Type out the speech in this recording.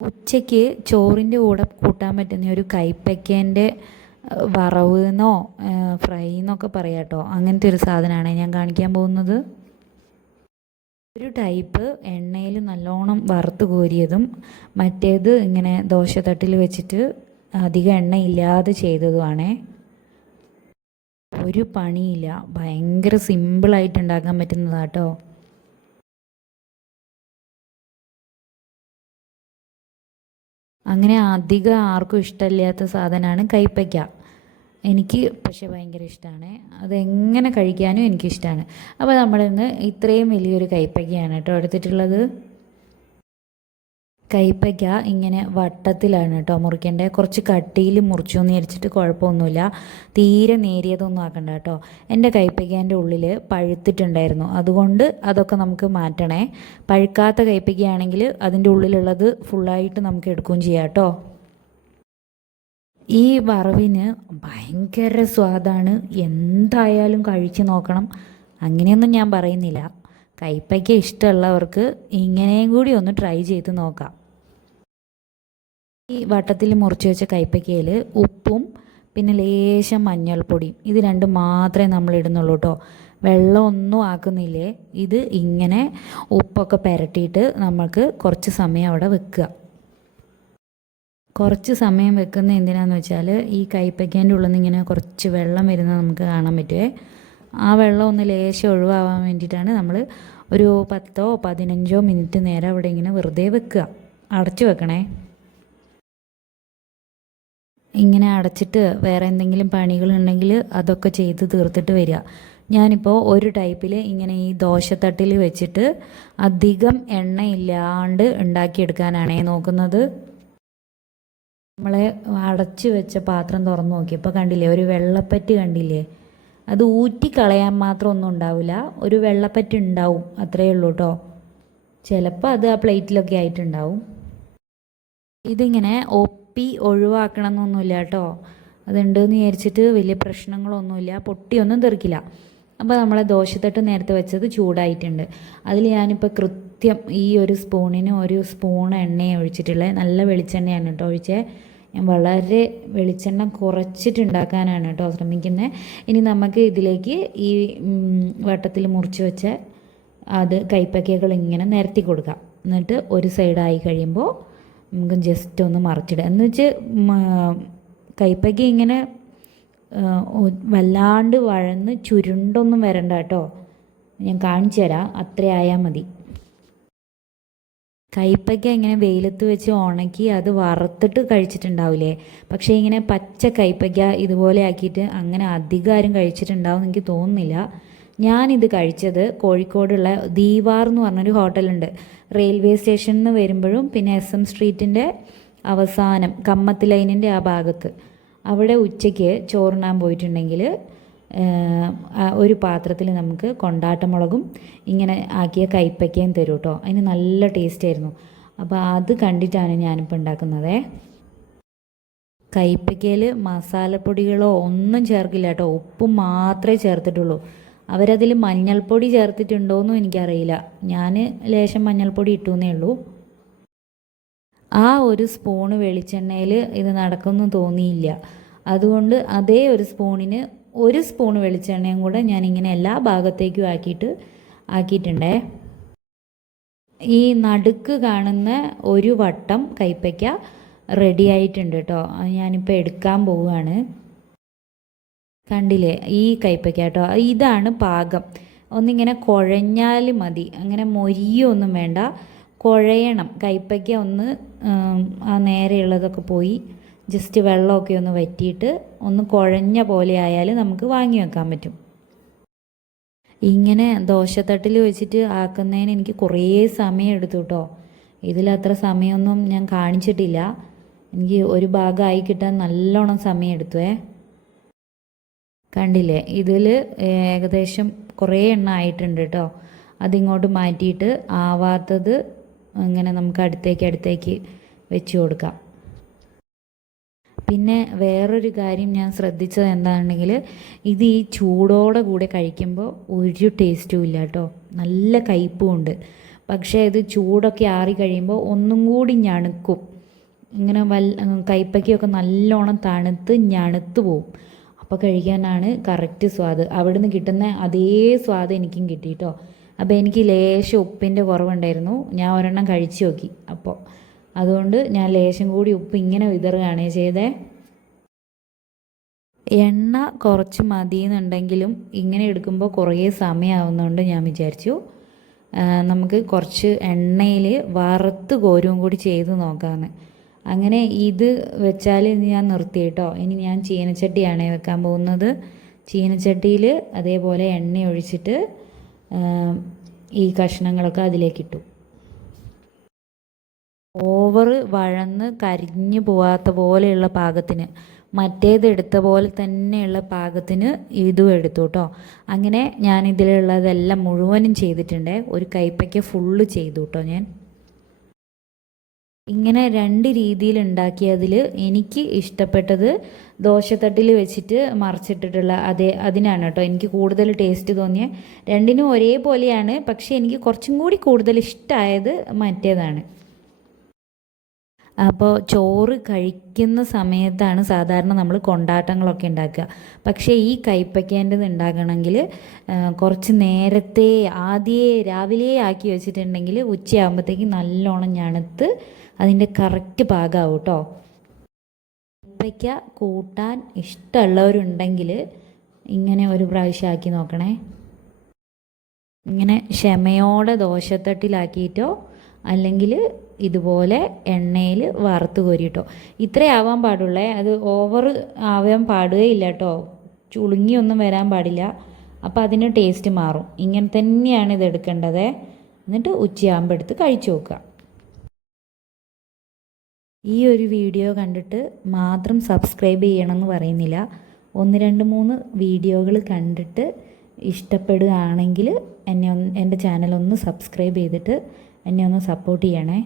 ഉച്ചയ്ക്ക് ചോറിന്റെ കൂടെ കൂട്ടാൻ പറ്റുന്ന ഒരു കൈപ്പയ്ക്കേന്റെ വറവ് എന്നോ ഫ്രൈ എന്നൊക്കെ പറയാം കേട്ടോ. അങ്ങനത്തെ ഒരു സാധനമാണ് ഞാൻ കാണിക്കാൻ പോകുന്നത്. ഒരു ടൈപ്പ് എണ്ണയിൽ നല്ലോണം വറുത്ത് കോരിയതും മറ്റേത് ഇങ്ങനെ ദോശത്തട്ടിൽ വെച്ചിട്ട് അധികം എണ്ണ ഇല്ലാതെ ചെയ്തതുമാണേ. ഒരു പണിയില്ല. ഭയങ്കര സിമ്പിളായിട്ട് ഉണ്ടാക്കാൻ പറ്റുന്നതാട്ടോ അങ്ങനെ അധികം ആർക്കും ഇഷ്ടമില്ലാത്ത സാധനമാണ് കൈപ്പയ്ക്ക. എനിക്ക് പക്ഷേ ഭയങ്കര ഇഷ്ടമാണ് അതെങ്ങനെ കഴിക്കാനും എനിക്കിഷ്ടമാണ് അപ്പോൾ നമ്മളിന്ന് ഇത്രയും വലിയൊരു കൈപ്പയ്ക്കയാണ് കേട്ടോ എടുത്തിട്ടുള്ളത്. കൈപ്പയ്ക്ക ഇങ്ങനെ വട്ടത്തിലാണ് കേട്ടോ മുറിക്കേണ്ടത് കുറച്ച് കട്ടിയിൽ മുറിച്ചു എന്ന് വിചാരിച്ചിട്ട് കുഴപ്പമൊന്നുമില്ല. തീരെ നേരിയതൊന്നും ആക്കണ്ട കേട്ടോ എന്റെ കൈപ്പയ്ക്കേന്റെ ഉള്ളിൽ പഴുത്തിട്ടുണ്ടായിരുന്നു. അതുകൊണ്ട് അതൊക്കെ നമുക്ക് മാറ്റണേ. പഴുക്കാത്ത കൈപ്പയ്ക്കയാണെങ്കിൽ അതിന്റെ ഉള്ളിലുള്ളത് ഫുള്ളായിട്ട് നമുക്ക് എടുക്കുകയും ചെയ്യാം കേട്ടോ ഈ വറവിന് ഭയങ്കര സ്വാദാണ്. എന്തായാലും കഴിച്ചു നോക്കണം. അങ്ങനെയൊന്നും ഞാൻ പറയുന്നില്ല. കൈപ്പയ്ക്ക ഇഷ്ടമുള്ളവർക്ക് ഇങ്ങനെയും കൂടി ഒന്ന് ട്രൈ ചെയ്ത് നോക്കാം. ഈ വട്ടത്തിൽ മുറിച്ച് വെച്ച കൈപ്പയ്ക്കയിൽ ഉപ്പും പിന്നെ ലേശം മഞ്ഞൾപ്പൊടിയും ഇത് രണ്ടും മാത്രമേ നമ്മൾ ഇടുന്നുള്ളൂ കേട്ടോ. വെള്ളമൊന്നും ആക്കുന്നില്ലേ? ഇത് ഇങ്ങനെ ഉപ്പൊക്കെ പുരട്ടിയിട്ട് നമുക്ക് കുറച്ച് സമയം അവിടെ വെക്കുക. കുറച്ച് സമയം വെക്കുന്ന എന്തിനാന്ന് വെച്ചാൽ ഈ കൈപ്പയ്ക്കേന്റെ ഉള്ളിൽ നിന്ന് ഇങ്ങനെ കുറച്ച് വെള്ളം വരുന്നത് നമുക്ക് കാണാൻ പറ്റുമേ ആ വെള്ളം ഒന്ന് ലേശം ഒഴിവാകാൻ വേണ്ടിയിട്ടാണ് നമ്മൾ ഒരു പത്തോ പതിനഞ്ചോ മിനിറ്റ് നേരം അവിടെ ഇങ്ങനെ വെറുതെ വെക്കുക. അടച്ചു വെക്കണേ. ഇങ്ങനെ അടച്ചിട്ട് വേറെ എന്തെങ്കിലും പണികളുണ്ടെങ്കിൽ അതൊക്കെ ചെയ്ത് തീർത്തിട്ട് വരിക. ഞാനിപ്പോൾ ഒരു ടൈപ്പിൽ ഇങ്ങനെ ഈ ദോശത്തട്ടിൽ വെച്ചിട്ട് അധികം എണ്ണയില്ലാണ്ട് ഉണ്ടാക്കിയെടുക്കാനാണ് നോക്കുന്നത്. നമ്മളെ അടച്ചു വെച്ച പാത്രം തുറന്നു നോക്കിയപ്പോൾ കണ്ടില്ലേ ഒരു വെള്ളപ്പറ്റ് കണ്ടില്ലേ? അത് ഊറ്റി കളയാൻ മാത്രം ഒന്നും ഉണ്ടാവില്ല. ഒരു വെള്ളപ്പറ്റ് ഉണ്ടാവും അത്രയേ ഉള്ളൂ കേട്ടോ ചിലപ്പോൾ അത് ആ പ്ലേറ്റിലൊക്കെ ആയിട്ടുണ്ടാവും. ഇതിങ്ങനെ ഒഴിവാക്കണം എന്നൊന്നുമില്ല കേട്ടോ. അതുണ്ടെന്ന് വിചാരിച്ചിട്ട് വലിയ പ്രശ്നങ്ങളൊന്നുമില്ല. പൊട്ടിയൊന്നും തെറിക്കില്ല അപ്പോൾ നമ്മളെ ദോശത്തട്ട് നേരത്തെ വെച്ചത് ചൂടായിട്ടുണ്ട്. അതിൽ ഞാനിപ്പോൾ കൃത്യം ഈ ഒരു സ്പൂണിന് ഒരു സ്പൂൺ എണ്ണ ഒഴിച്ചിട്ടുള്ളത്. നല്ല വെളിച്ചെണ്ണയാണ് കേട്ടോ ഒഴിച്ചേ. ഞാൻ വളരെ വെളിച്ചെണ്ണ കുറച്ചിട്ടുണ്ടാക്കാനാണ് കേട്ടോ ശ്രമിക്കുന്നത്. ഇനി നമുക്ക് ഇതിലേക്ക് ഈ വട്ടത്തിൽ മുറിച്ച് വെച്ച അത് കൈപ്പക്കകൾ ഇങ്ങനെ നിരത്തി കൊടുക്കാം. എന്നിട്ട് ഒരു സൈഡായി കഴിയുമ്പോൾ നമുക്ക് ജസ്റ്റ് ഒന്ന് മറിച്ചിടുക. എന്ന് വെച്ച് കൈപ്പയ്ക്ക് ഇങ്ങനെ വല്ലാണ്ട് വഴന്ന് ചുരുണ്ടൊന്നും വരണ്ട കേട്ടോ. ഞാൻ കാണിച്ചു തരാം. അത്ര ആയാൽ മതി. കൈപ്പയ്ക്ക ഇങ്ങനെ വെയിലത്ത് വെച്ച് ഉണക്കി അത് വറുത്തിട്ട് കഴിച്ചിട്ടുണ്ടാവില്ലേ? പക്ഷേ ഇങ്ങനെ പച്ച കൈപ്പയ്ക്ക ഇതുപോലെ ആക്കിയിട്ട് അങ്ങനെ അധികം ആരും കഴിച്ചിട്ടുണ്ടാവും എനിക്ക് തോന്നുന്നില്ല. ഞാനിത് കഴിച്ചത് കോഴിക്കോടുള്ള ദീവാർ എന്ന് പറഞ്ഞൊരു ഹോട്ടലുണ്ട്. റെയിൽവേ സ്റ്റേഷനിൽ നിന്ന് വരുമ്പോഴും പിന്നെ എസ് എം സ്ട്രീറ്റിന്റെ അവസാനം കമ്മത്ത് ലൈനിന്റെ ആ ഭാഗത്ത്. അവിടെ ഉച്ചയ്ക്ക് ചോറുണ്ണാൻ പോയിട്ടുണ്ടെങ്കിൽ ഒരു പാത്രത്തിൽ നമുക്ക് കൊണ്ടാട്ടമുളകും ഇങ്ങനെ ആക്കിയ കൈപ്പയ്ക്കയും തരും കേട്ടോ അതിന് നല്ല ടേസ്റ്റ് ആയിരുന്നു അപ്പോൾ അത് കണ്ടിട്ടാണ് ഞാനിപ്പോൾ ഉണ്ടാക്കുന്നത്. കൈപ്പയ്ക്കയിൽ മസാലപ്പൊടികളോ ഒന്നും ചേർക്കില്ല കേട്ടോ. ഉപ്പ് മാത്രമേ ചേർത്തിട്ടുള്ളൂ. അവരതിൽ മഞ്ഞൾപ്പൊടി ചേർത്തിട്ടുണ്ടോയെന്നും എനിക്കറിയില്ല. ഞാൻ ലേശം മഞ്ഞൾപ്പൊടി ഇട്ടു എന്നേ ഉള്ളൂ. ആ ഒരു സ്പൂണ് വെളിച്ചെണ്ണയിൽ ഇത് നടക്കുമെന്ന് തോന്നിയില്ല. അതുകൊണ്ട് അതേ ഒരു സ്പൂണിന് ഒരു സ്പൂൺ വെളിച്ചെണ്ണയും കൂടെ ഞാനിങ്ങനെ എല്ലാ ഭാഗത്തേക്കും ആക്കിയിട്ട് ആക്കിയിട്ടുണ്ടേ. ഈ നടുക്ക് കാണുന്ന ഒരു വട്ടം കൈപ്പയ്ക്ക റെഡി ആയിട്ടുണ്ട് കേട്ടോ. ഞാനിപ്പോൾ എടുക്കാൻ പോവുകയാണ്. കണ്ടില്ലേ? ഈ കൈപ്പയ്ക്ക കേട്ടോ ഇതാണ് പാകം. ഒന്നിങ്ങനെ കുഴഞ്ഞാൽ മതി. അങ്ങനെ മൊരിയൊന്നും വേണ്ട. കുഴയണം. കൈപ്പയ്ക്ക ഒന്ന് ആ നേരെയുള്ളതൊക്കെ പോയി ജസ്റ്റ് വെള്ളമൊക്കെ ഒന്ന് വറ്റിയിട്ട് ഒന്ന് കുഴഞ്ഞ പോലെ ആയാൽ നമുക്ക് വാങ്ങി വെക്കാൻ പറ്റും. ഇങ്ങനെ ദോശത്തട്ടിൽ വെച്ചിട്ട് ആക്കുന്നതിന് എനിക്ക് കുറേ സമയം എടുത്തു കേട്ടോ ഇതിലത്ര സമയമൊന്നും ഞാൻ കാണിച്ചിട്ടില്ല. എനിക്ക് ഒരു ഭാഗമായി കിട്ടാൻ നല്ലോണം സമയം എടുത്തുവേ കണ്ടില്ലേ? ഇതിൽ ഏകദേശം കുറേ എണ്ണ ആയിട്ടുണ്ട് കേട്ടോ അതിങ്ങോട്ട് മാറ്റിയിട്ട് ആവാത്തത് ഇങ്ങനെ നമുക്ക് അടുത്തേക്ക് അടുത്തേക്ക് വെച്ച് കൊടുക്കാം. പിന്നെ വേറൊരു കാര്യം ഞാൻ ശ്രദ്ധിച്ചത് എന്താണെങ്കിൽ ഇത് ഈ ചൂടോടെ കൂടെ കഴിക്കുമ്പോൾ ഒരു ടേസ്റ്റും ഇല്ല കേട്ടോ നല്ല കയ്പ്പും ഉണ്ട്. പക്ഷേ ഇത് ചൂടൊക്കെ ആറി കഴിയുമ്പോൾ ഒന്നും കൂടി ഞണുക്കും. ഇങ്ങനെ വല്ല കയ്പ്പയ്ക്കൊക്കെ നല്ലോണം തണുത്ത് ഞണുത്ത് പോവും. അപ്പോൾ കഴിക്കാനാണ് കറക്റ്റ് സ്വാദ്. അവിടുന്ന് കിട്ടുന്ന അതേ സ്വാദ് എനിക്കും കിട്ടി കേട്ടോ അപ്പോൾ എനിക്ക് ലേശം ഉപ്പിന്റെ കുറവുണ്ടായിരുന്നു. ഞാൻ ഒരെണ്ണം കഴിച്ചു നോക്കി അപ്പോൾ അതുകൊണ്ട് ഞാൻ ലേശം കൂടി ഉപ്പ് ഇങ്ങനെ വിതറുകയാണ് ചെയ്തേ. എണ്ണ കുറച്ച് മതി എന്നുണ്ടെങ്കിലും ഇങ്ങനെ എടുക്കുമ്പോൾ കുറേ സമയമാവുന്നതുകൊണ്ട് ഞാൻ വിചാരിച്ചു. നമുക്ക് കുറച്ച് എണ്ണയിൽ വറുത്ത് കോരുവും കൂടി ചെയ്ത് നോക്കാമെന്ന് അങ്ങനെ ഇത് വെച്ചാൽ ഇനി ഞാൻ നിർത്തി കേട്ടോ. ഇനി ഞാൻ ചീനച്ചട്ടിയാണ് വെക്കാൻ പോകുന്നത്. ചീനച്ചട്ടിയിൽ അതേപോലെ എണ്ണ ഒഴിച്ചിട്ട് ഈ കഷ്ണങ്ങളൊക്കെ അതിലേക്ക് ഇട്ടു. ഓവർ വഴന്ന് കരിഞ്ഞു പോവാത്ത പോലെയുള്ള പാകത്തിന് മറ്റേത് എടുത്ത പോലെ തന്നെയുള്ള പാകത്തിന് ഇതും എടുത്തു കേട്ടോ. അങ്ങനെ ഞാൻ ഇതിലുള്ളതെല്ലാം മുഴുവനും ചെയ്തിട്ടുണ്ട്. ഒരു കൈപ്പയ്ക്ക് ഫുള്ള് ചെയ്തു കേട്ടോ ഞാൻ. ഇങ്ങനെ രണ്ട് രീതിയിൽ ഉണ്ടാക്കിയതിൽ എനിക്ക് ഇഷ്ടപ്പെട്ടത് ദോശത്തട്ടിൽ വെച്ചിട്ട് മറിച്ചിട്ടിട്ടുള്ള അതേ അതിനാണ് കേട്ടോ. എനിക്ക് കൂടുതൽ ടേസ്റ്റ് തോന്നിയ രണ്ടിനും ഒരേപോലെയാണ് പക്ഷേ എനിക്ക് കുറച്ചും കൂടി കൂടുതൽ ഇഷ്ടമായത് മറ്റേതാണ്. അപ്പോൾ ചോറ് കഴിക്കുന്ന സമയത്താണ് സാധാരണ നമ്മൾ കൊണ്ടാട്ടങ്ങളൊക്കെ ഉണ്ടാക്കുക പക്ഷേ ഈ കൈപ്പയ്ക്കേണ്ടത് ഉണ്ടാക്കണമെങ്കിൽ കുറച്ച് നേരത്തെ ആദ്യേ രാവിലെ ആക്കി വെച്ചിട്ടുണ്ടെങ്കിൽ ഉച്ചയാകുമ്പോഴത്തേക്ക് നല്ലോണം ഞണുത്ത് അതിന്റെ കറക്റ്റ് പാകമാവും കേട്ടോ കൈപ്പയ്ക്ക കൂട്ടാൻ ഇഷ്ടമുള്ളവരുണ്ടെങ്കിൽ ഇങ്ങനെ ഒരു പ്രാവശ്യം ആക്കി നോക്കണേ. ഇങ്ങനെ ക്ഷമയോടെ ദോശത്തട്ടിലാക്കിയിട്ടോ അല്ലെങ്കിൽ ഇതുപോലെ എണ്ണയിൽ വറുത്ത് കോരിട്ടോ ഇത്രേ ആവാൻ പാടുള്ളേ. അത് ഓവർ ആവാൻ പാടുകയില്ല കേട്ടോ. ചുളുങ്ങിയൊന്നും വരാൻ പാടില്ല. അപ്പോൾ അതിന് ടേസ്റ്റ് മാറും. ഇങ്ങനെ തന്നെയാണ് ഇത് എടുക്കേണ്ടത്. എന്നിട്ട് ഉച്ചയാകുമ്പോൾ എടുത്ത് കഴിച്ചു നോക്കുക. ഈ ഒരു വീഡിയോ കണ്ടിട്ട് മാത്രം സബ്സ്ക്രൈബ് ചെയ്യണമെന്ന് പറയുന്നില്ല. ഒന്ന് രണ്ട് മൂന്ന് വീഡിയോകൾ കണ്ടിട്ട് ഇഷ്ടപ്പെടുകയാണെങ്കിൽ എന്നെ ഒന്ന് എന്റെ ചാനൽ ഒന്ന് സബ്സ്ക്രൈബ് ചെയ്തിട്ട് എന്നെ ഒന്ന് സപ്പോർട്ട് ചെയ്യണേ.